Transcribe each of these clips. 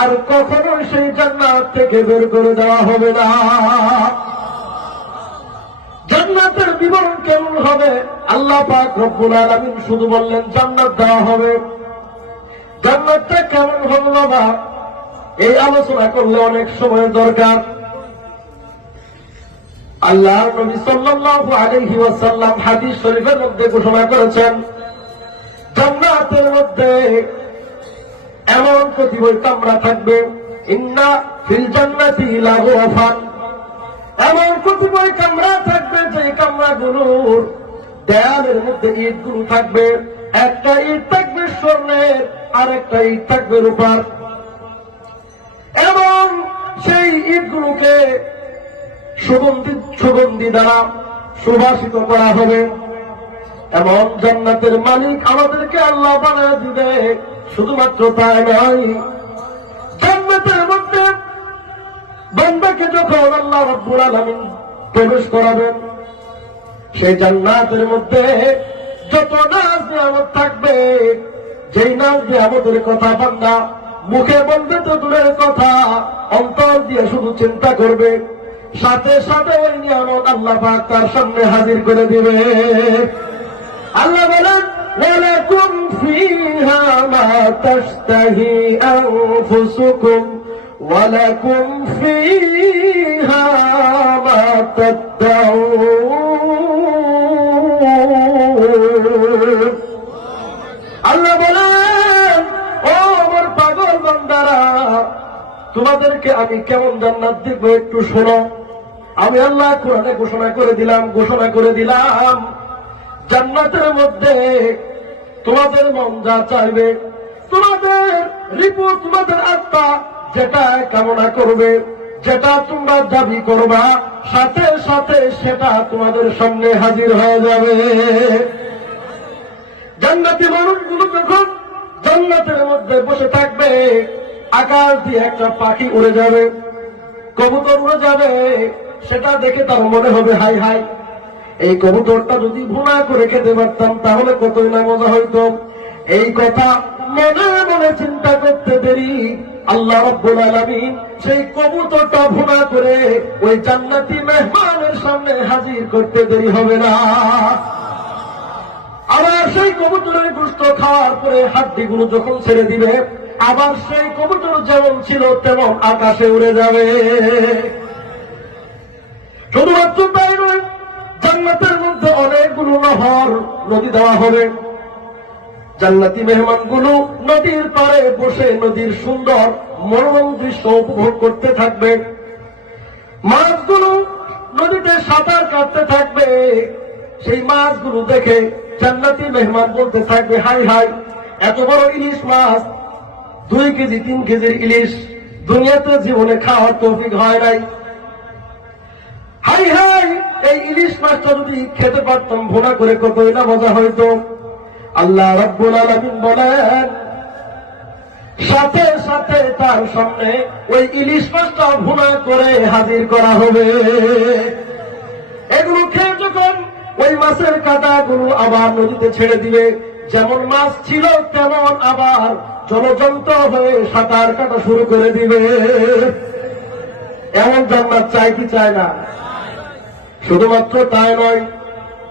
আর কখনো সেই জান্নাত থেকে বের করে দেওয়া হবে না। জান্নাতের বিবরণ কেমন হবে? আল্লাহ পাক রব্বুল আলামিন শুধু বললেন জান্নাত দেওয়া হবে। জান্নাতটা কেমন হবে বাবা, এই আলোচনা করলে অনেক সময় দরকার। আল্লাহ নবী সাল্লাল্লাহু আলাইহি ওয়াসাল্লাম হাদিস শরীফের মধ্যে ঘোষণা করেছেন, জান্নাতের মধ্যে এমন কতিপয় কামরা থাকবে, ইন্না ফিল জান্নাতি লাগুরাফান, এমন কতিপয় কামরা থাকবে যে কামরাগুলোর দেয়ালের মধ্যে ইটগুলো থাকবে, একটা ইট থাকবে স্বর্ণের আর একটা ইট থাকবে রূপার। এবং সেই ইটগুলোকে সুগন্ধি দ্বারা সুবাসিত করা হবে। এমন জান্নাতের মালিক আমাদেরকে আল্লাহ বানিয়ে দিবে। শুধুমাত্র তাই নয়, জান্নাতের মধ্যে বান্দাকে যখন আল্লাহ রাব্বুল আলামিন প্রবেশ করাবেন, সেই জান্নাতের মধ্যে যত নাজ নিয়ামত থাকবে, যেই নাজ নিয়ামতের কথা বান্দা মুখে বলবে তো দূরের কথা, অন্তর দিয়ে শুধু চিন্তা করবে, সাথে সাথে ওই নিয়ামত আল্লাহ পাক তার সামনে হাজির করে দিবে। আল্লাহ বলেন, ওয়ালাকুম ফিহা মা তাশতাহি আনফুসুকুম ওয়ালাকুম ফিহা মা তাদউন। আল্লাহ বলেন, ও আমার পাগল বান্দারা, তোমাদেরকে আমি কেমন জান্নাত দিব একটু শোনো। আমি আল্লাহ কোরআনে ঘোষণা করে দিলাম জান্নাতের মধ্যে তোমাদের মন যা চাইবে, তোমাদের রিপু, তোমাদের আত্মা যেটা কামনা করবে, যেটা তোমরা দাবি করবা, সাথে সাথে সেটা তোমাদের সামনে হাজির হয়ে যাবে। জান্নাতি মানুষগুলো যখন জান্নাতের মধ্যে বসে থাকবে, আকাশ দিয়ে একটা পাখি উড়ে যাবে, কবুতর উড়ে যাবে, সেটা দেখে তার মনে হবে হাই হাই, এই কবুতরটা যদি ভুনা করে খেতে পারতাম তাহলে কতই না মজা হইতো। এই কথা মনে মনে চিন্তা করতে দেরি, আল্লাহ রাব্বুল আলামিন সেই কবুতরটা ভুনা করে ওই জান্নাতি মেহমানের সামনে হাজির করতে দেরি হবে না। আবার সেই কবুতরের গোশত খাওয়ার পরে হাড্ডিগুলো যখন ছেড়ে দিবে, আবার সেই কবুতর যেমন ছিল তেমন আকাশে উড়ে যাবে। শুধুমাত্র তাই নয়, জান্নাতের মধ্যে অনেকগুলো নহর, নদী দেওয়া হবে। জান্নাতি মেহমানগুলো নদীর পাড়ে বসে নদীর সুন্দর মনোরম দৃশ্য উপভোগ করতে থাকবে। মাছগুলো নদীতে সাঁতার কাটতে থাকবে। সেই মাছগুলো দেখে জান্নাতি মেহমান বলতে থাকবে, হাই হাই, এত বড় ইলিশ মাছ, 2 কেজি 3 কেজির ইলিশ দুনিয়াতে জীবনে খাওয়ার তৌফিক হয় নাই। হাই হাই, এই ইলিশ মাছটা যদি খেতে পারতাম ভুনা করে কতই না মজা হইতো। আল্লাহ রাব্বুল আলামিন বলেন, সাথে সাথে তার সামনে ওই ইলিশ মাছটা ভুনা করে হাজির করা হবে। এগুলো খেয়ে যখন ওই মাছের কাঁটাগুলো আবার নদীতে ছেড়ে দিবে, যেমন মাছ ছিল তেমন আবার জলজন্ত হয়ে সাঁতার কাটা শুরু করে দিবে। এমন জান্নাত চাই কি চায় না? শুধুমাত্র তাই নয়,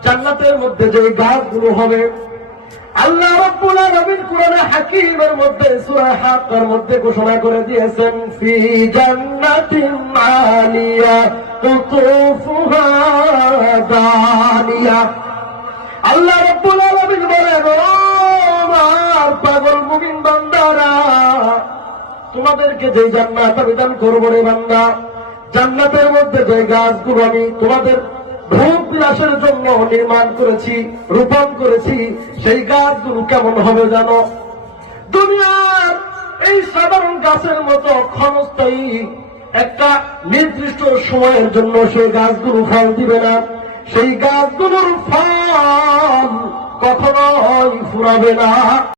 জান্নাতের মধ্যে যে গাছগুলো হবে, আল্লাহ রাব্বুল আলামিন কুরআনে হাকীমের মধ্যে সূরা হাক্কার মধ্যে ঘোষণা করে দিয়েছেন, ফি জান্নাতিন আলিয়া কুতুফুহা দানিয়া। আল্লাহ রাব্বুল আলামিন বলেন, ও আমার পাগল মুমিন বান্দারা, তোমাদেরকে যে জান্নাত আমি দান করব রে বান্দা, জান্নাতের মধ্যে যে গাছগুলো আমি তোমাদের ভোগ বিলাসের জন্য নির্মাণ করেছি, রোপণ করেছি, সেই গাছগুলো কেমন হবে জানো? দুনিয়ার এই সাধারণ গাছের মতো ক্ষণস্থায়ী একটা নির্দিষ্ট সময়ের জন্য সেই গাছগুলো ফল দিবে না। সেই গাছগুলোর ফল কখনোই ফুরাবে না।